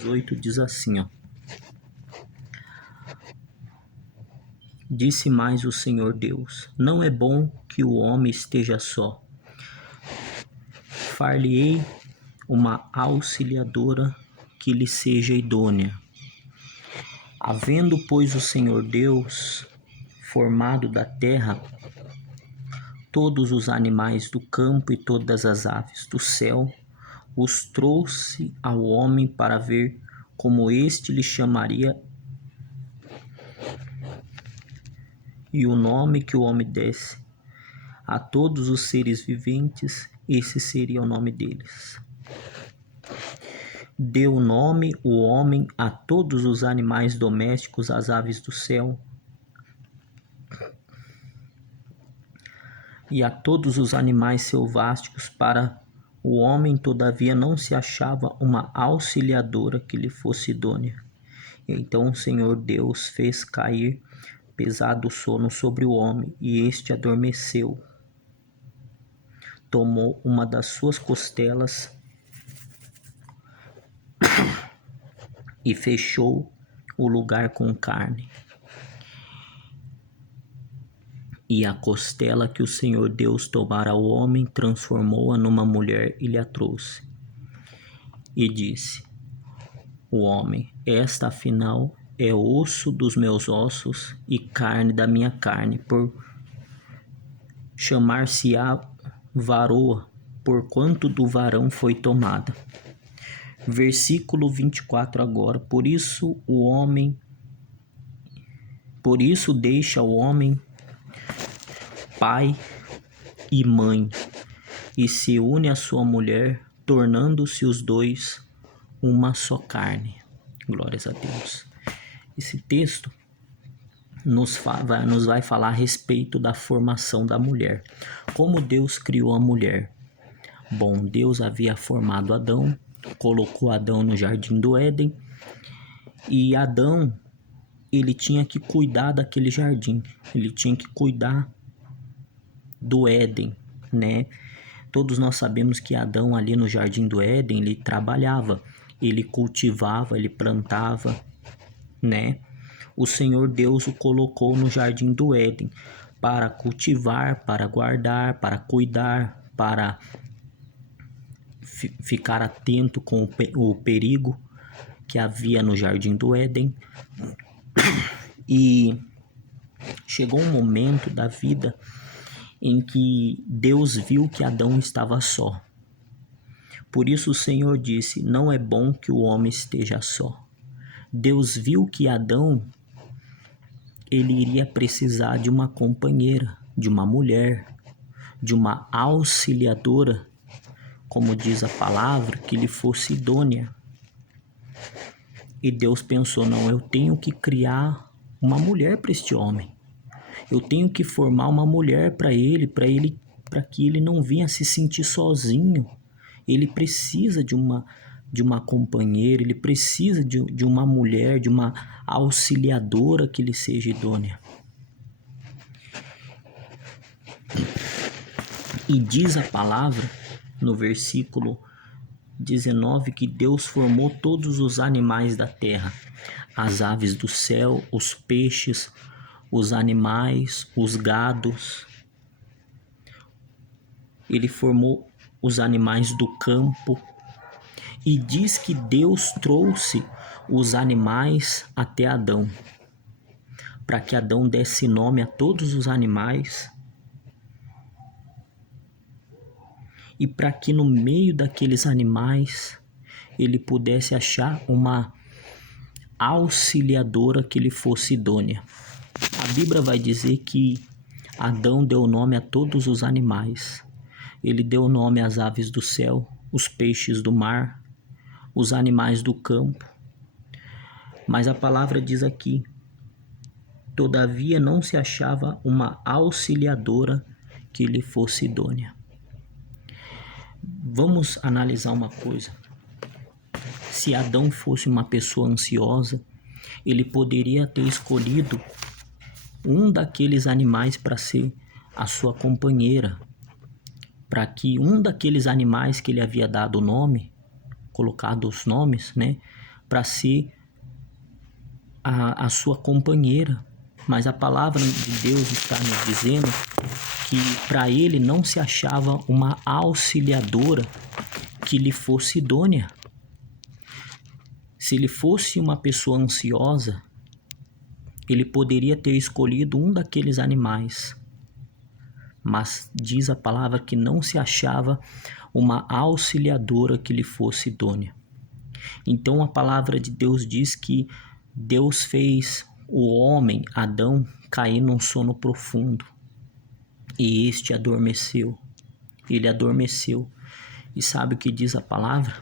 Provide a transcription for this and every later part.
18 diz assim, ó. Disse mais o Senhor Deus: não é bom que o homem esteja só. Far-lhe-ei uma auxiliadora que lhe seja idônea. Havendo, pois, o Senhor Deus formado da terra todos os animais do campo e todas as aves do céu, os trouxe ao homem para ver como este lhe chamaria, e o nome que o homem desse a todos os seres viventes, esse seria o nome deles. Deu nome o homem a todos os animais domésticos, às aves do céu, e a todos os animais selváticos. Para o homem, todavia, não se achava uma auxiliadora que lhe fosse idônea. Então o Senhor Deus fez cair pesado sono sobre o homem, e este adormeceu. Tomou uma das suas costelas e fechou o lugar com carne. E a costela que o Senhor Deus tomara ao homem, transformou-a numa mulher e lhe a trouxe. E disse o homem: esta afinal é osso dos meus ossos e carne da minha carne, por chamar-se-á varoa, porquanto do varão foi tomada. Versículo 24 agora. Por isso deixa o homem pai e mãe, e se une à sua mulher, tornando-se os dois uma só carne. Glórias a Deus. Esse texto nos vai falar a respeito da formação da mulher. Como Deus criou a mulher? Bom, Deus havia formado Adão, colocou Adão no jardim do Éden, e Adão, ele tinha que cuidar daquele jardim, ele tinha que cuidar do Éden, né? Todos nós sabemos que Adão ali no jardim do Éden, ele trabalhava, ele cultivava, ele plantava, né? O Senhor Deus o colocou no jardim do Éden para cultivar, para guardar, para cuidar, para ficar atento com o perigo que havia no jardim do Éden. E chegou um momento da vida em que Deus viu que Adão estava só. Por isso o Senhor disse: não é bom que o homem esteja só. Deus viu que Adão, ele iria precisar de uma companheira, de uma mulher, de uma auxiliadora, como diz a palavra, que lhe fosse idônea. E Deus pensou: não, eu tenho que criar uma mulher para este homem. Eu tenho que formar uma mulher para que ele não venha se sentir sozinho. Ele precisa de uma companheira, ele precisa de uma mulher, de uma auxiliadora que lhe seja idônea. E diz a palavra no versículo 19 que Deus formou todos os animais da terra, as aves do céu, os peixes, os animais, os gados. Ele formou os animais do campo, e diz que Deus trouxe os animais até Adão, para que Adão desse nome a todos os animais, e para que no meio daqueles animais ele pudesse achar uma auxiliadora que lhe fosse idônea. A Bíblia vai dizer que Adão deu nome a todos os animais. Ele deu nome às aves do céu, os peixes do mar, os animais do campo. Mas a palavra diz aqui: todavia não se achava uma auxiliadora que lhe fosse idônea. Vamos analisar uma coisa. Se Adão fosse uma pessoa ansiosa, ele poderia ter escolhido um daqueles animais para ser a sua companheira, para que um daqueles animais que ele havia dado o nome, colocado os nomes, né, para ser a sua companheira. Mas a palavra de Deus está nos dizendo que para ele não se achava uma auxiliadora que lhe fosse idônea. Se ele fosse uma pessoa ansiosa, ele poderia ter escolhido um daqueles animais. Mas diz a palavra que não se achava uma auxiliadora que lhe fosse idônea. Então a palavra de Deus diz que Deus fez o homem, Adão, cair num sono profundo. E este adormeceu. Ele adormeceu. E sabe o que diz a palavra?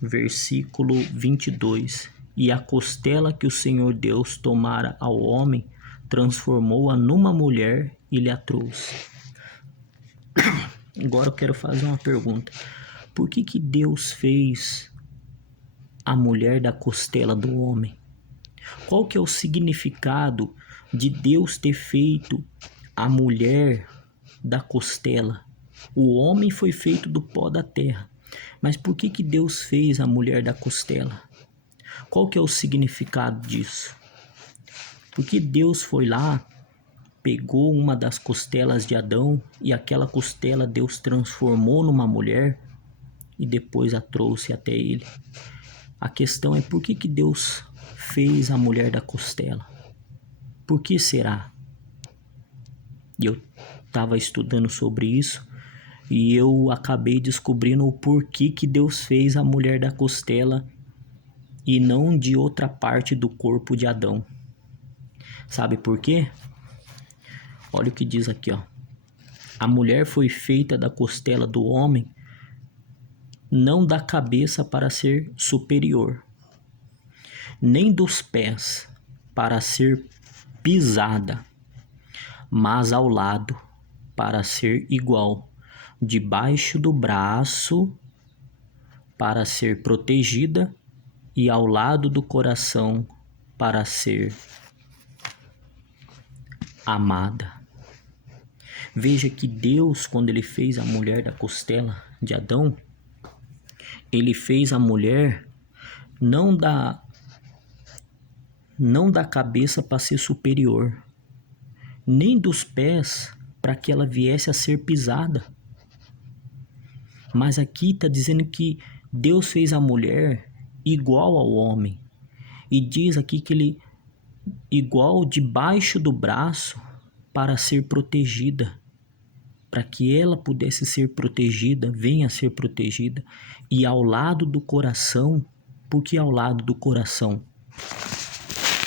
Versículo 22. E a costela que o Senhor Deus tomara ao homem, transformou-a numa mulher e lhe a trouxe. Agora eu quero fazer uma pergunta. Por que Deus fez a mulher da costela do homem? Qual que é o significado de Deus ter feito a mulher da costela? O homem foi feito do pó da terra. Mas por que Deus fez a mulher da costela? Qual que é o significado disso? Porque Deus foi lá, pegou uma das costelas de Adão e aquela costela Deus transformou numa mulher e depois a trouxe até ele. A questão é por que Deus fez a mulher da costela? Por que será? E eu estava estudando sobre isso e eu acabei descobrindo o porquê que Deus fez a mulher da costela e não de outra parte do corpo de Adão. Sabe por quê? Olha o que diz aqui, ó. A mulher foi feita da costela do homem, não da cabeça para ser superior, nem dos pés para ser pisada, mas ao lado para ser igual, debaixo do braço para ser protegida e ao lado do coração para ser amada. Veja que Deus, quando ele fez a mulher da costela de Adão, ele fez a mulher não da cabeça para ser superior, nem dos pés para que ela viesse a ser pisada. Mas aqui está dizendo que Deus fez a mulher igual ao homem. E diz aqui que ele igual debaixo do braço para ser protegida. Para que ela pudesse ser protegida, venha a ser protegida. E ao lado do coração, por que ao lado do coração?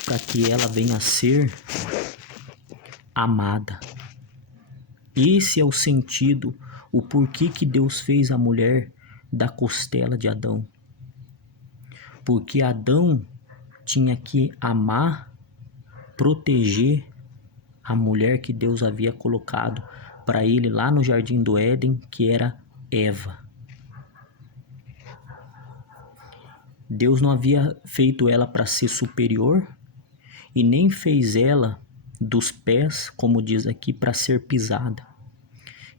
Para que ela venha a ser amada. Esse é o sentido, o porquê que Deus fez a mulher da costela de Adão. Porque Adão tinha que amar, proteger a mulher que Deus havia colocado para ele lá no Jardim do Éden, que era Eva. Deus não havia feito ela para ser superior e nem fez ela dos pés, como diz aqui, para ser pisada.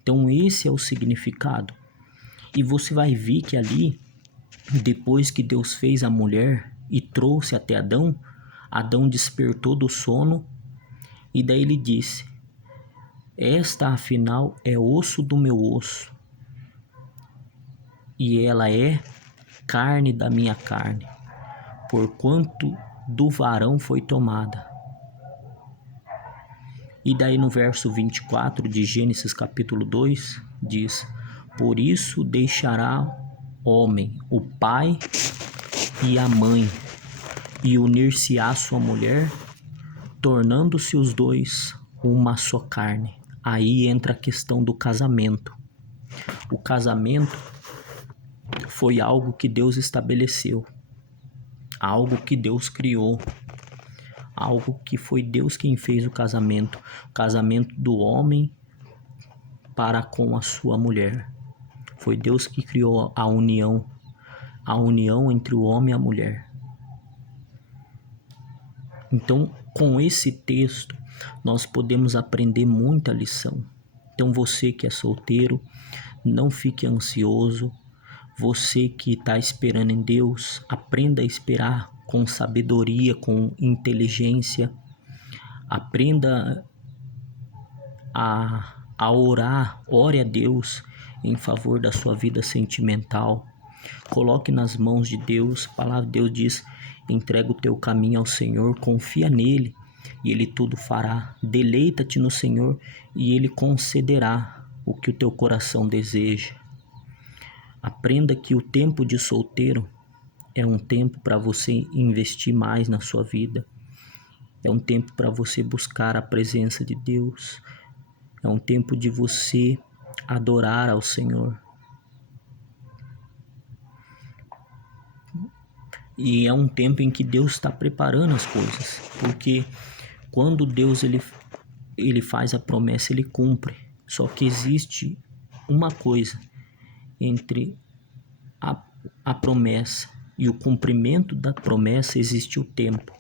Então esse é o significado. E você vai ver que ali, depois que Deus fez a mulher e trouxe até Adão, Adão despertou do sono e daí ele disse: esta afinal é osso do meu osso e ela é carne da minha carne, porquanto do varão foi tomada. E daí no verso 24 de Gênesis capítulo 2 diz: por isso deixará homem o pai e a mãe e unir-se-á sua mulher, tornando-se os dois uma só carne. Aí entra a questão do casamento. O casamento foi algo que Deus estabeleceu, algo que Deus criou, algo que foi Deus quem fez o casamento do homem para com a sua mulher. Foi Deus que criou a união entre o homem e a mulher. Então, com esse texto, nós podemos aprender muita lição. Então, você que é solteiro, não fique ansioso. Você que está esperando em Deus, aprenda a esperar com sabedoria, com inteligência. Aprenda a orar, ore a Deus em favor da sua vida sentimental. Coloque nas mãos de Deus. A palavra de Deus diz: entrega o teu caminho ao Senhor, confia nele e ele tudo fará. Deleita-te no Senhor e ele concederá o que o teu coração deseja. Aprenda que o tempo de solteiro é um tempo para você investir mais na sua vida. É um tempo para você buscar a presença de Deus. É um tempo de você adorar ao Senhor. E é um tempo em que Deus está preparando as coisas. Porque quando Deus ele faz a promessa, ele cumpre. Só que existe uma coisa entre a promessa e o cumprimento da promessa, existe o tempo.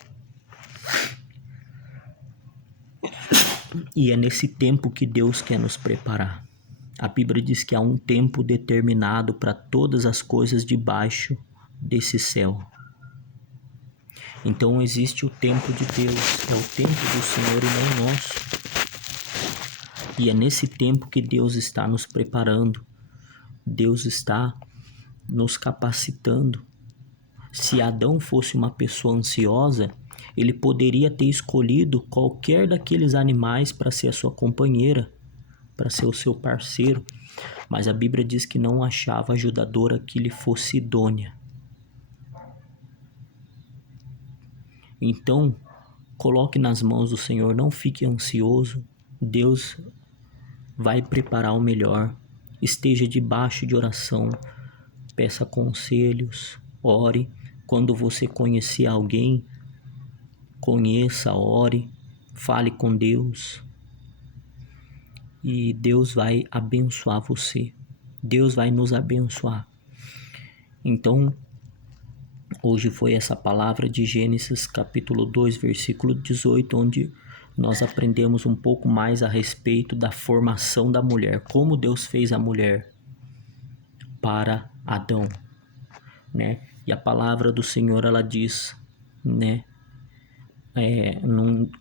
E é nesse tempo que Deus quer nos preparar. A Bíblia diz que há um tempo determinado para todas as coisas debaixo desse céu. Então existe o tempo de Deus, é o tempo do Senhor e não nosso. E é nesse tempo que Deus está nos preparando. Deus está nos capacitando. Se Adão fosse uma pessoa ansiosa, ele poderia ter escolhido qualquer daqueles animais para ser a sua companheira, para ser o seu parceiro, mas a Bíblia diz que não achava ajudadora que lhe fosse idônea. Então, coloque nas mãos do Senhor, não fique ansioso, Deus vai preparar o melhor. Esteja debaixo de oração, peça conselhos, ore. Quando você conhecer alguém, conheça, ore, fale com Deus e Deus vai abençoar você. Deus vai nos abençoar. Então, hoje foi essa palavra de Gênesis capítulo 2, versículo 18, onde nós aprendemos um pouco mais a respeito da formação da mulher, como Deus fez a mulher para Adão, né? E a palavra do Senhor, ela diz, né?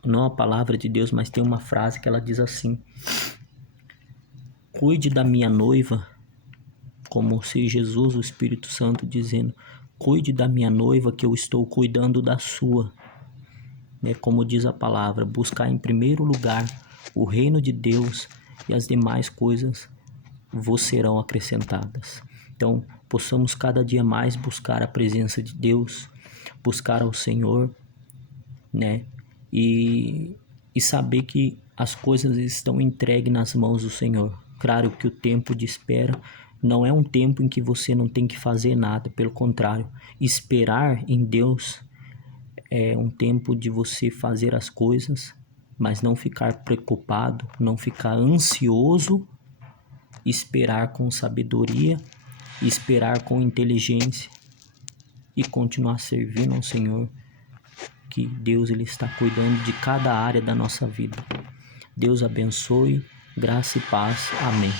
Não a palavra de Deus, mas tem uma frase que ela diz assim: cuide da minha noiva, como se Jesus, o Espírito Santo, dizendo: cuide da minha noiva que eu estou cuidando da sua. Né? Como diz a palavra, buscar em primeiro lugar o reino de Deus e as demais coisas vos serão acrescentadas. Então, possamos cada dia mais buscar a presença de Deus, buscar ao Senhor, né? E saber que as coisas estão entregues nas mãos do Senhor. Claro que o tempo de espera não é um tempo em que você não tem que fazer nada, pelo contrário, esperar em Deus é um tempo de você fazer as coisas, mas não ficar preocupado, não ficar ansioso, esperar com sabedoria, esperar com inteligência e continuar servindo ao Senhor, que Deus ele está cuidando de cada área da nossa vida. Deus abençoe, graça e paz. Amém.